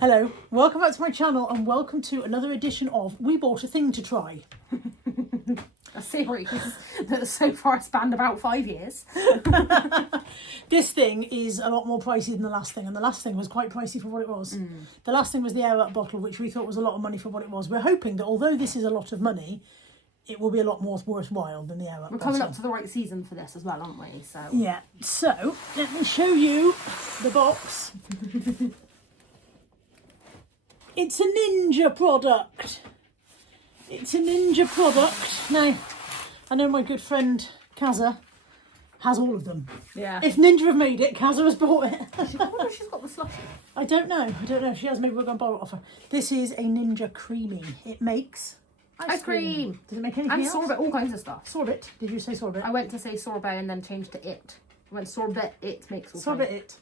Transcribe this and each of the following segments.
Hello, welcome back to my channel and welcome to another edition of We Bought a Thing to Try. A series that so far spanned about 5 years. This thing is a lot more pricey than the last thing, and the last thing was quite pricey for what it was. The last thing was the air up bottle, which we thought was a lot of money for what it was. We're hoping that although this is a lot of money, it will be a lot more worthwhile than the air up We're bottle. coming up to the right season for this as well, aren't we? So Yeah, so let me show you the box. It's a Ninja product. It's a Ninja product. Now, I know my good friend Kaza has all of them. yeah. If Ninja have made it, Kaza has bought it. I wonder if she's got the slushy. I don't know. If she has, maybe we're going to borrow it off her. This is a Ninja Creami. It makes Ice cream. Does it make anything And else? sorbet, all kinds of stuff. Sorbet. Did you say sorbet? I went to say sorbet and then changed to it. I went sorbet, it makes all Sorbet kinds. it.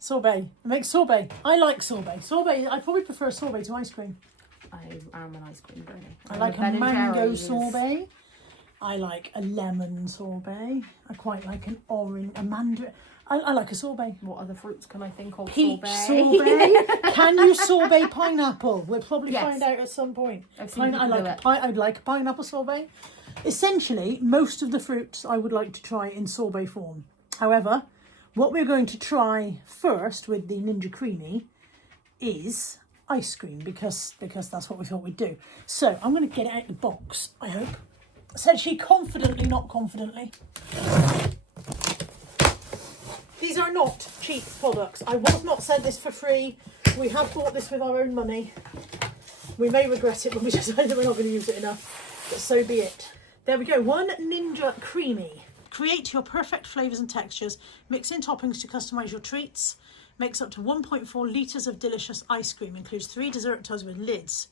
Sorbet. It makes sorbet. I like sorbet. Sorbet, I probably prefer sorbet to ice cream. I am an ice cream girly. I like a mango sorbet. I like a lemon sorbet. I quite like an orange, a mandarin. I like a sorbet. What other fruits can I think of? Peach sorbet. sorbet. Can you sorbet pineapple? We'll probably Yes. find out at some point. I've seen people do it. I'd like a pineapple sorbet. Essentially, most of the fruits I would like to try in sorbet form. However, what we're going to try first with the Ninja Creami is ice cream because that's what we thought we'd do. So I'm going to get it out of the box, I hope. Said she confidently, not confidently. These are not cheap products. I was not sent this for free. We have bought this with our own money. We may regret it when we decide that we're not going to use it enough, but so be it. There we go, one Ninja Creami. Create your perfect flavours and textures. Mix in toppings to customise your treats. Makes up to 1.4 litres of delicious ice cream. Includes 3 dessert tubs with lids.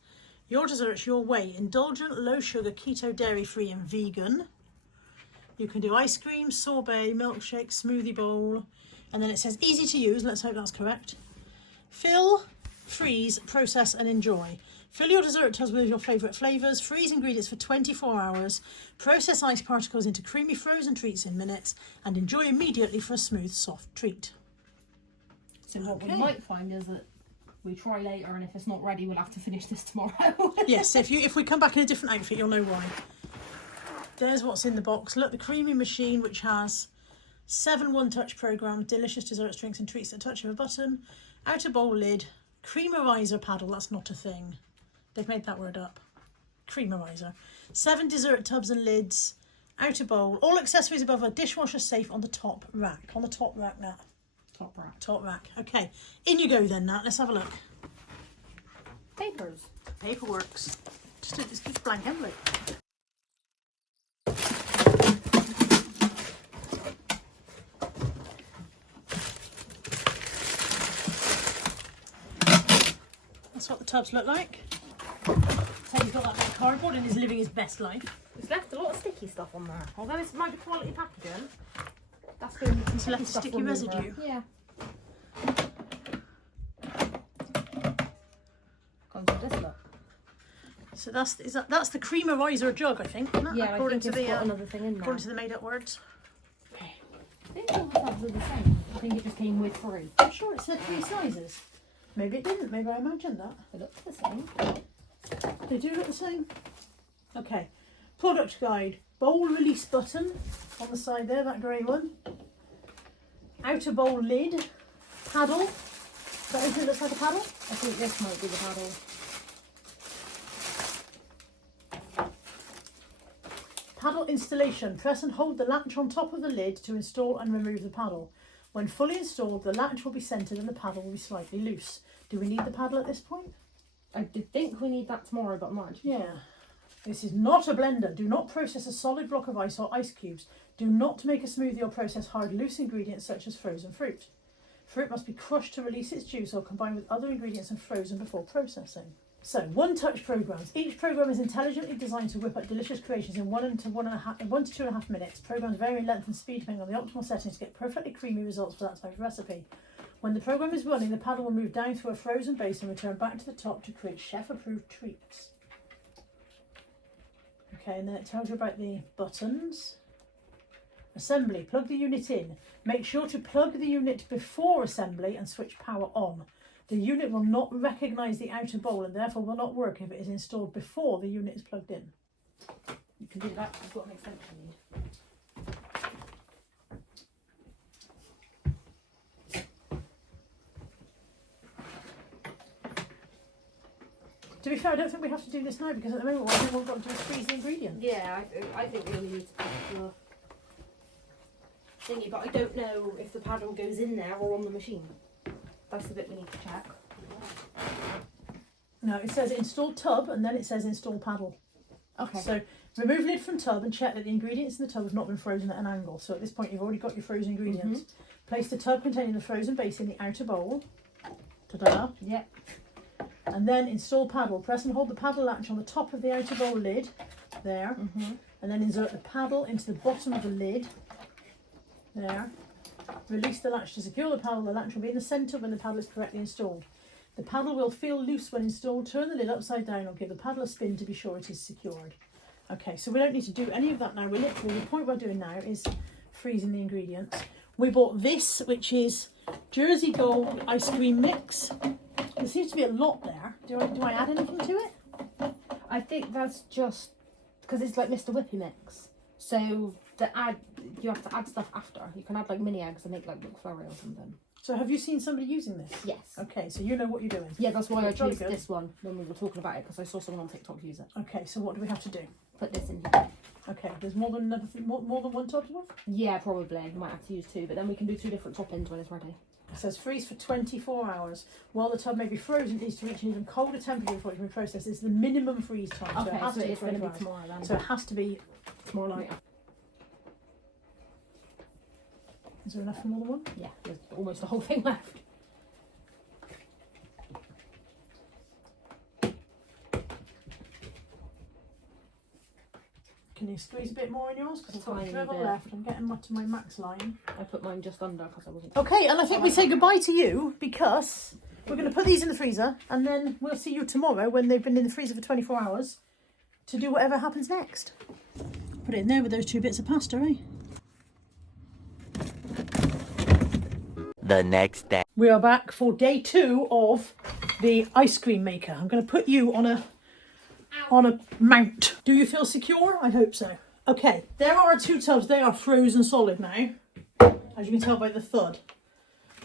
Your dessert's your way. Indulgent, low sugar, keto, dairy free and vegan. You can do ice cream, sorbet, milkshake, smoothie bowl. And then it says easy to use. Let's hope that's correct. Fill, freeze, process and enjoy. Fill your dessert tubs with your favourite flavours. Freeze ingredients for 24 hours. Process ice particles into creamy frozen treats in minutes. And enjoy immediately for a smooth, soft treat. So what we Okay. might find is that we try later, and if it's not ready, we'll have to finish this tomorrow. Yes, if we come back in a different outfit, you'll know why. There's what's in the box. Look, the Creami machine, which has 7 one-touch programs, delicious desserts, drinks and treats at the touch of a button, outer bowl lid, creamerizer paddle, that's not a thing. They've made that word up. Creamerizer. 7 dessert tubs and lids, outer bowl, all accessories above a dishwasher safe on the top rack. On the top rack, Nat. Top rack. Top rack. Okay, in you go then, Nat. Let's have a look. Papers. Paperworks. Just a blank envelope. That's what the tubs look like. So he's got that bit of cardboard and is living his best life. It's left a lot of sticky stuff on there. Although this might be quality packaging, that's been It's left sticky residue. Yeah. Comes with this look. So that's the creamerizer jug, I think. Isn't it? Yeah, according I think to it's the got another thing in there. according to the made up words. Okay. I think all the tubs are the same. I think it just came with 3. I'm sure it said 3 sizes. Maybe it didn't. Maybe I imagined that. They look the same. They do look the same. Okay. Product guide. Bowl release button on the side there, that grey one. Outer bowl lid. Paddle. Is that anything that looks like a paddle? I think this might be the paddle. Paddle installation. Press and hold the latch on top of the lid to install and remove the paddle. When fully installed, the latch will be centred and the paddle will be slightly loose. Do we need the paddle at this point? I did think we need that tomorrow, but I'm not actually Yeah. sure. This is not a blender. Do not process a solid block of ice or ice cubes. Do not make a smoothie or process hard, loose ingredients such as frozen fruit. Fruit must be crushed to release its juice or combined with other ingredients and frozen before processing. So, one-touch programs. Each program is intelligently designed to whip up delicious creations in 1 to 2.5 minutes. Programs vary in length and speed depending on the optimal settings to get perfectly creamy results for that type of recipe. When the program is running, the paddle will move down through a frozen base and return back to the top to create chef-approved treats. Okay, and then it tells you about the buttons. Assembly, plug the unit in. Make sure to plug the unit before assembly and switch power on. The unit will not recognise the outer bowl and therefore will not work if it is installed before the unit is plugged in. You can do that. I've got an extension lead. To be fair, I don't think we have to do this now because at the moment what we've got to do is freeze the ingredients. Yeah, I think we only need to put the thingy, but I don't know if the paddle goes in there or on the machine. That's the bit we need to check. No, it says install tub and then it says install paddle. Okay. So remove lid from tub and check that the ingredients in the tub have not been frozen at an angle. So at this point you've already got your frozen ingredients. Place the tub containing the frozen base in the outer bowl. Ta-da. Yep. And then install paddle. Press and hold the paddle latch on the top of the outer bowl lid. There. And then insert the paddle into the bottom of the lid. There. Release the latch to secure the paddle. The latch will be in the centre when the paddle is correctly installed. The paddle will feel loose when installed. Turn the lid upside down or give the paddle a spin to be sure it is secured. Okay, so we don't need to do any of that now. We're literally, the point we're doing now is freezing the ingredients. We bought this, which is Jersey Gold ice cream mix. There seems to be a lot there. Do I add anything to it? I think that's just because it's like Mr. Whippy mix. So you have to add stuff after. You can add like mini eggs and make like McFlurry or something. So have you seen somebody using this? Yes. Okay, so you know what you're doing. Yeah, that's why I Jolly chose good. this one when we were talking about it, because I saw someone on TikTok use it. Okay, so what do we have to do? Put this in here. Okay, there's more than another thing, more than one top of? Yeah, probably. You might have to use two, but then we can do two different toppings when it's ready. It says freeze for 24 hours. While the tub may be frozen, it needs to reach an even colder temperature before it can be processed. It's the minimum freeze time. So it has to be it's going to 24 be hours. tomorrow then. So it has to be more like... Yeah. Is there enough for more than one? Yeah, there's almost the whole thing left. Can you squeeze a bit more in yours? Because I've got Tiny further bit. left. I'm getting to my max line. I put mine just under because I wasn't... Okay, and I think we say goodbye to you because we're going to put these in the freezer and then we'll see you tomorrow when they've been in the freezer for 24 hours to do whatever happens next. Put it in there with those two bits of pasta, eh? The next day. We are back for day 2 of the ice cream maker. I'm going to put you on a mount. Do you feel secure? I hope so. Okay, there are our 2 tubs. They are frozen solid now, as you can tell by the thud.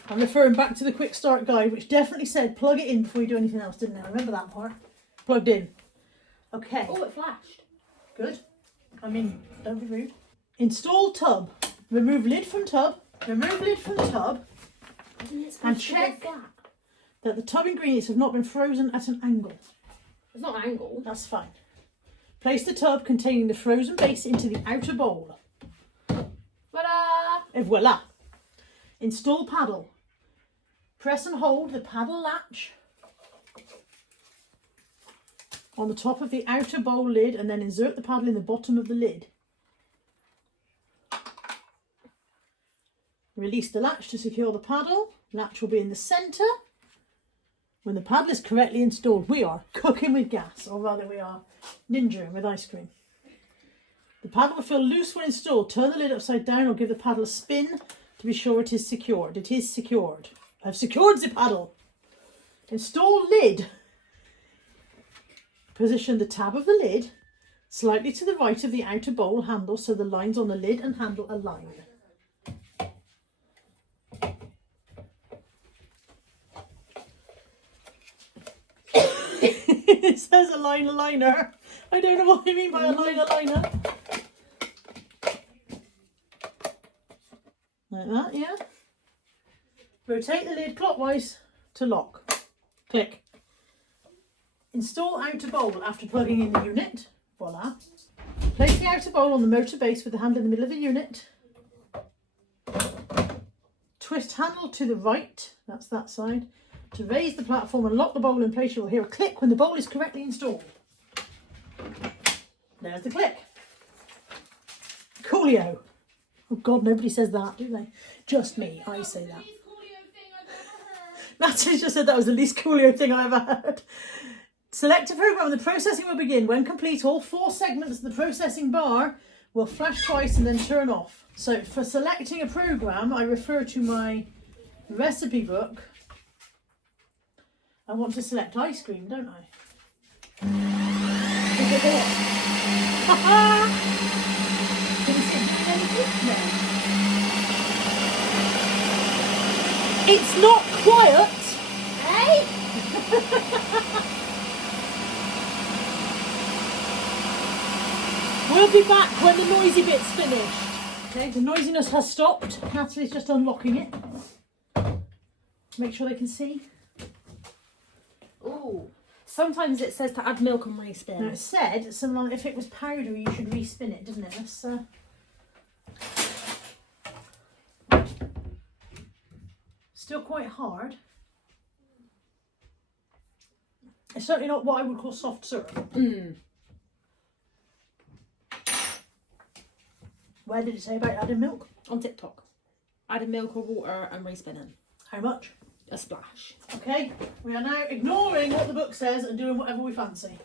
I'm referring back to the quick start guide, which definitely said plug it in before you do anything else, didn't it? Remember that part? Plugged in. Okay. Oh, it flashed. Good. I mean, don't be rude. Install tub. Remove lid from tub. Remove lid from tub. And check that the tub ingredients have not been frozen at an angle. It's not an angle. That's fine. Place the tub containing the frozen base into the outer bowl. Ta-da! Et voila. Install paddle. Press and hold the paddle latch on the top of the outer bowl lid and then insert the paddle in the bottom of the lid. Release the latch to secure the paddle. Latch will be in the centre. When the paddle is correctly installed, we are cooking with gas, or rather we are ninjaing with ice cream. The paddle will feel loose when installed. Turn the lid upside down or give the paddle a spin to be sure it is secured. It is secured. I've secured the paddle. Install lid. Position the tab of the lid slightly to the right of the outer bowl handle so the lines on the lid and handle align. It says align aligner. I don't know what I mean by align aligner. Like that, yeah. Rotate the lid clockwise to lock. Click. Install outer bowl after plugging in the unit. Voila. Place the outer bowl on the motor base with the handle in the middle of the unit. Twist handle to the right, that's that side, to raise the platform and lock the bowl in place. You will hear a click when the bowl is correctly installed. There's the click. Coolio. Oh God, nobody says that, do they? Just me, I say that. Natalie just said that was the least coolio thing I ever heard. Select a program and the processing will begin. When complete, all 4 segments of the processing bar will flash twice and then turn off. So for selecting a program, I refer to my recipe book. I want to select ice cream, don't I? Can you see anything? No. It's not quiet. Hey? We'll be back when the noisy bit's finished. Okay, the noisiness has stopped. Natalie's just unlocking it. Make sure they can see. Ooh. Sometimes it says to add milk and respin. No, it said something like if it was powdery you should respin it, didn't it? Let's, still quite hard. It's certainly not what I would call soft syrup. Where did it say about adding milk? On TikTok. Adding milk or water and respinning. How much? A splash. Okay, we are now ignoring what the book says and doing whatever we fancy.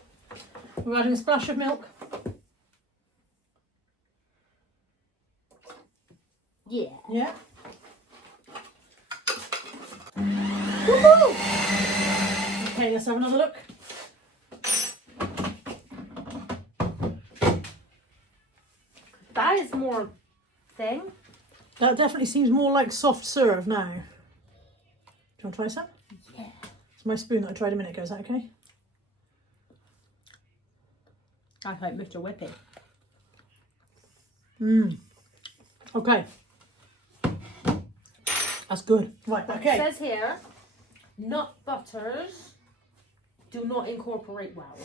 We're adding a splash of milk. Yeah. Yeah. Woohoo! Okay, let's have another look. That is more thing. That definitely seems more like soft serve now. Do you want to try some? Yeah. It's my spoon that I tried a minute ago. Is that okay? I like Mr. Whippy. Okay. That's good. Right, It okay. says here, nut butters do not incorporate well.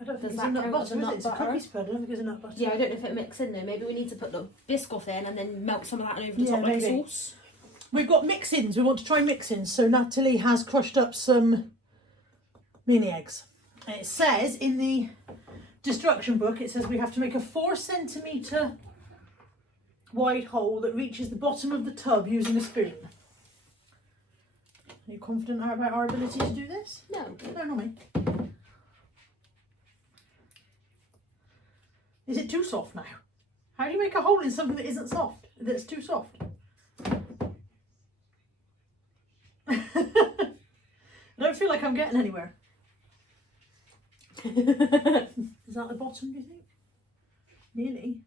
I don't think Does it's that a nut count butter, as a is nut it? It's a butter? cookie spread. I don't think it's a nut butter. Yeah, I don't know if it mixes in there. Maybe we need to put the biscoff in and then melt some of that over the Yeah, top like maybe. sauce. We've got mix-ins. We want to try mix-ins. So Natalie has crushed up some mini eggs. And it says in the destruction book, it says we have to make a 4 centimetre wide hole that reaches the bottom of the tub using a spoon. Are you confident about our ability to do this? No. No, not me. Is it too soft now? How do you make a hole in something that isn't soft? That's too soft? I don't feel like I'm getting anywhere. Is that the bottom, do you think? Nearly.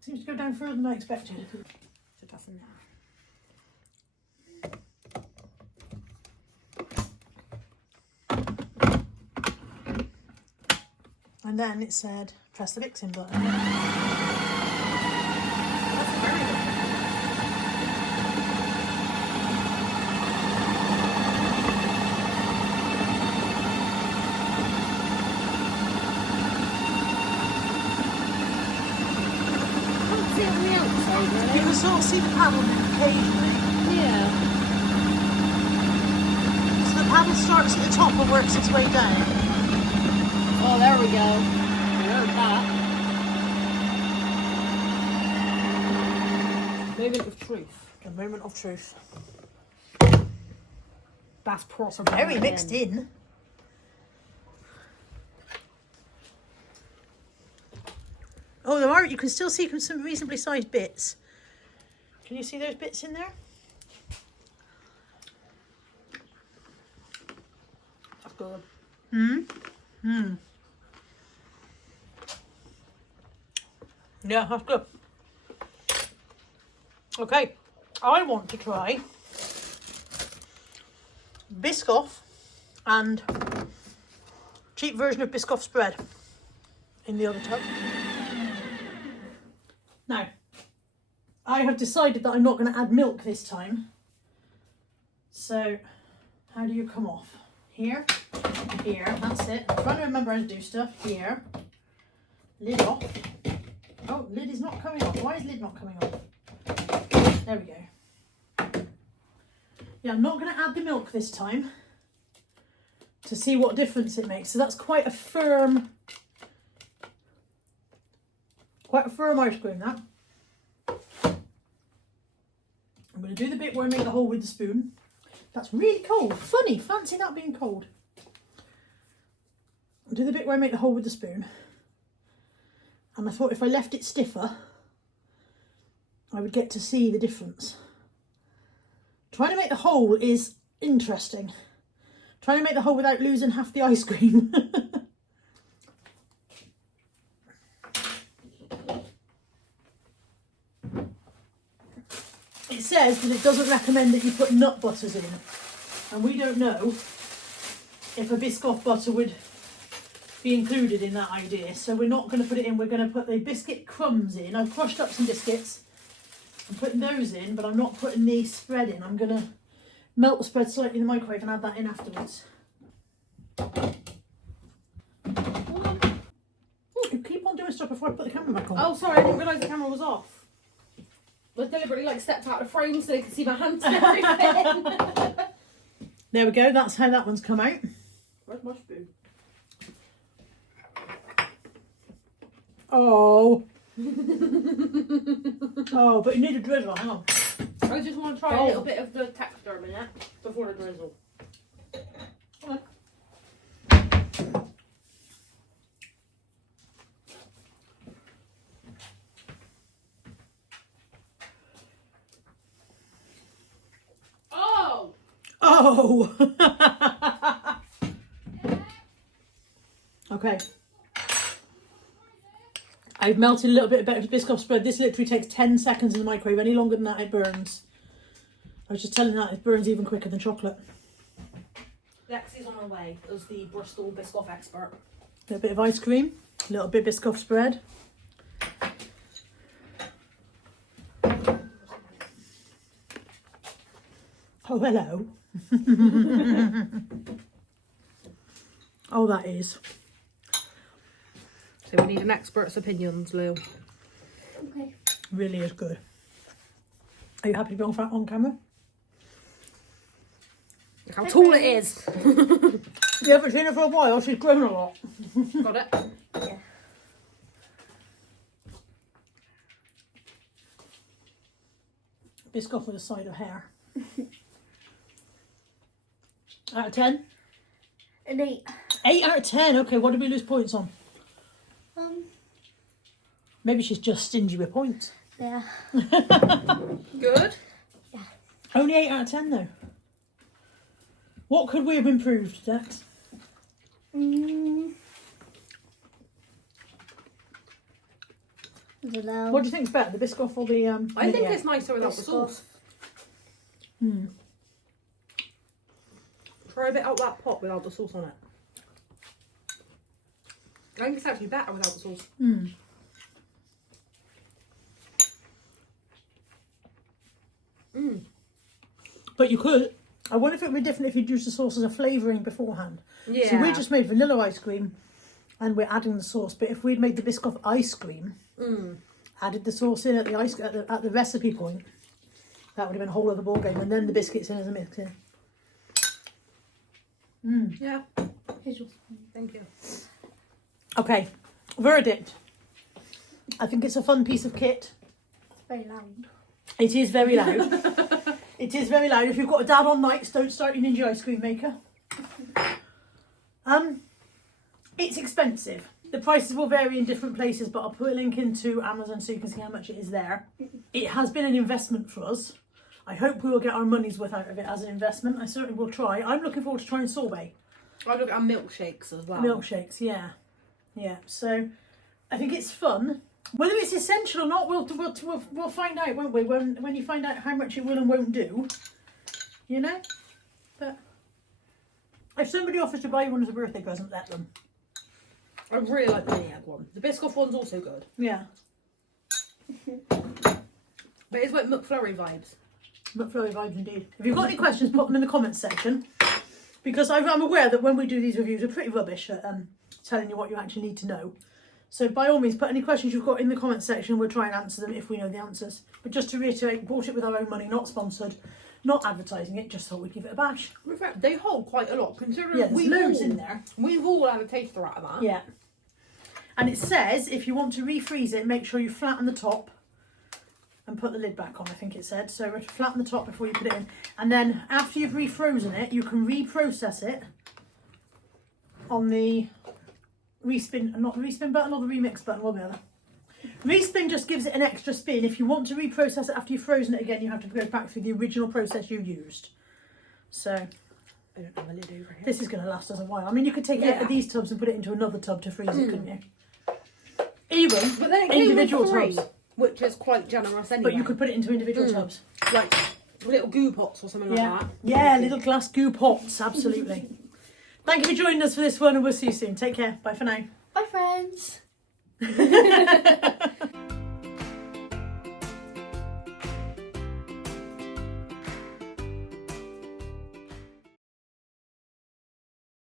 Seems to go down further than I expected. So that's in there. And then it said, press the mixing button. See on the outside, You right? can sort of see the paddle occasionally. Yeah. So the paddle starts at the top and works its way down. Oh, there we go. We heard that. Moment of truth. The moment of truth. That's proper. Very mixed in. Oh, there are. You can still see some reasonably sized bits. Can you see those bits in there? That's good. Yeah, that's good. Okay, I want to try Biscoff and cheap version of Biscoff spread in the other tub. Now, I have decided that I'm not going to add milk this time. So, how do you come off? Here, here, that's it. I'm trying to remember how to do stuff. Here, lid off. Oh, lid is not coming off. Why is lid not coming off? There we go. Yeah, I'm not going to add the milk this time to see what difference it makes. So that's quite a firm ice cream, that. I'm going to do the bit where I make the hole with the spoon. That's really cold. Funny, fancy that being cold. I'll do the bit where I make the hole with the spoon. And I thought if I left it stiffer, I would get to see the difference. Trying to make the hole is Interesting. Trying to make the hole without losing half the ice cream. It says that it doesn't recommend that you put nut butters in. And we don't know if a Biscoff butter would be included in that idea. So we're not going to put it in. We're going to put the biscuit crumbs in. I've crushed up some biscuits. I'm putting those in, but I'm not putting the spread in. I'm going to melt the spread slightly in the microwave and add that in afterwards. You keep on doing stuff before I put the camera back on. Oh, sorry, I didn't realise the camera was off. I deliberately like stepped out of frame so they could see my hands and everything. There we go. That's how that one's come out. Where's my spoon? Oh. Oh, but you need a drizzle. Hang on. I just want to try a little bit of the texture a minute before the drizzle. Right. Oh! Oh! Okay. I've melted a little bit of Biscoff spread. This literally takes 10 seconds in the microwave. Any longer than that, it burns. I was just telling you that it burns even quicker than chocolate. Lexi's on her way as the Bristol Biscoff expert. A little bit of ice cream, a little bit of Biscoff spread. Oh, hello. Oh, that is. So we need an expert's opinions, Lou. Okay. Really is good. Are you happy to be on camera? Look how tall it is. You haven't seen her for a while, she's grown a lot. Got it? Yeah. Biscoff with a side of hair. Out of 10? An 8. 8 out of 10. Okay, what did we lose points on? Maybe she's just stingy with points. Yeah. Good. Yeah. Only 8 out of 10 though. What could we have improved, Dex? I don't know. What do you think's better, the Biscoff or the I think Lydia? it's nicer without the Biscoff. sauce. Hmm. Try a bit out that pot without the sauce on it. I think it's actually better without the sauce. Hmm. Mm. But you could. I wonder if it would be different if you'd used the sauce as a flavouring beforehand. Yeah. So we just made vanilla ice cream and we're adding the sauce. But if we'd made the Biscoff ice cream, added the sauce in at the recipe point, that would have been a whole other ball game. And then the biscuits in as a mix. Yeah. Mm. Yeah. Here's your Thank you. Okay, verdict. I think it's a fun piece of kit. It's very loud. It is very loud. It is very loud. If you've got a dad on nights, don't start your Ninja ice cream maker. It's expensive. The prices will vary in different places, but I'll put a link into Amazon so you can see how much it is there. It has been an investment for us. I hope we will get our money's worth out of it as an investment. I certainly will try. I'm looking forward to trying sorbet. I look at milkshakes as well. Milkshakes, yeah. Yeah, so I think it's fun. Whether it's essential or not, we'll find out, won't we? When you find out how much it will and won't do, you know? But if somebody offers to buy you one as a birthday present, let them. I really like the mini egg one. The Biscoff one's also good. Yeah. But it's like McFlurry vibes. McFlurry vibes indeed. If you've got any questions, put them in the comments section. Because I'm aware that when we do these reviews, we're pretty rubbish at telling you what you actually need to know. So by all means, put any questions you've got in the comments section. We'll try and answer them if we know the answers. But just to reiterate, bought it with our own money, not sponsored, not advertising it, just thought we'd give it a bash. In fact, they hold quite a lot, considering Yeah, there's loads in there. We've all had a taster out of that. Yeah. And it says if you want to refreeze it, make sure you flatten the top and put the lid back on, I think it said. So flatten the top before you put it in. And then after you've refrozen it, you can reprocess it on the respin, not the respin button or the remix button, one or the other. Respin just gives it an extra spin. If you want to reprocess it after you've frozen it again, you have to go back through the original process you used. So I don't have a lid over here. this is going to last us a while. I mean, you could take it out of these tubs and put it into another tub to freeze it, couldn't you? Even But then it came individual with 3, tubs. which is quite generous anyway. But you could put it into individual tubs. like little goo pots or something Yeah, like that. yeah, little glass goo pots, absolutely. Thank you for joining us for this one, and we'll see you soon. Take care. Bye for now. Bye, friends.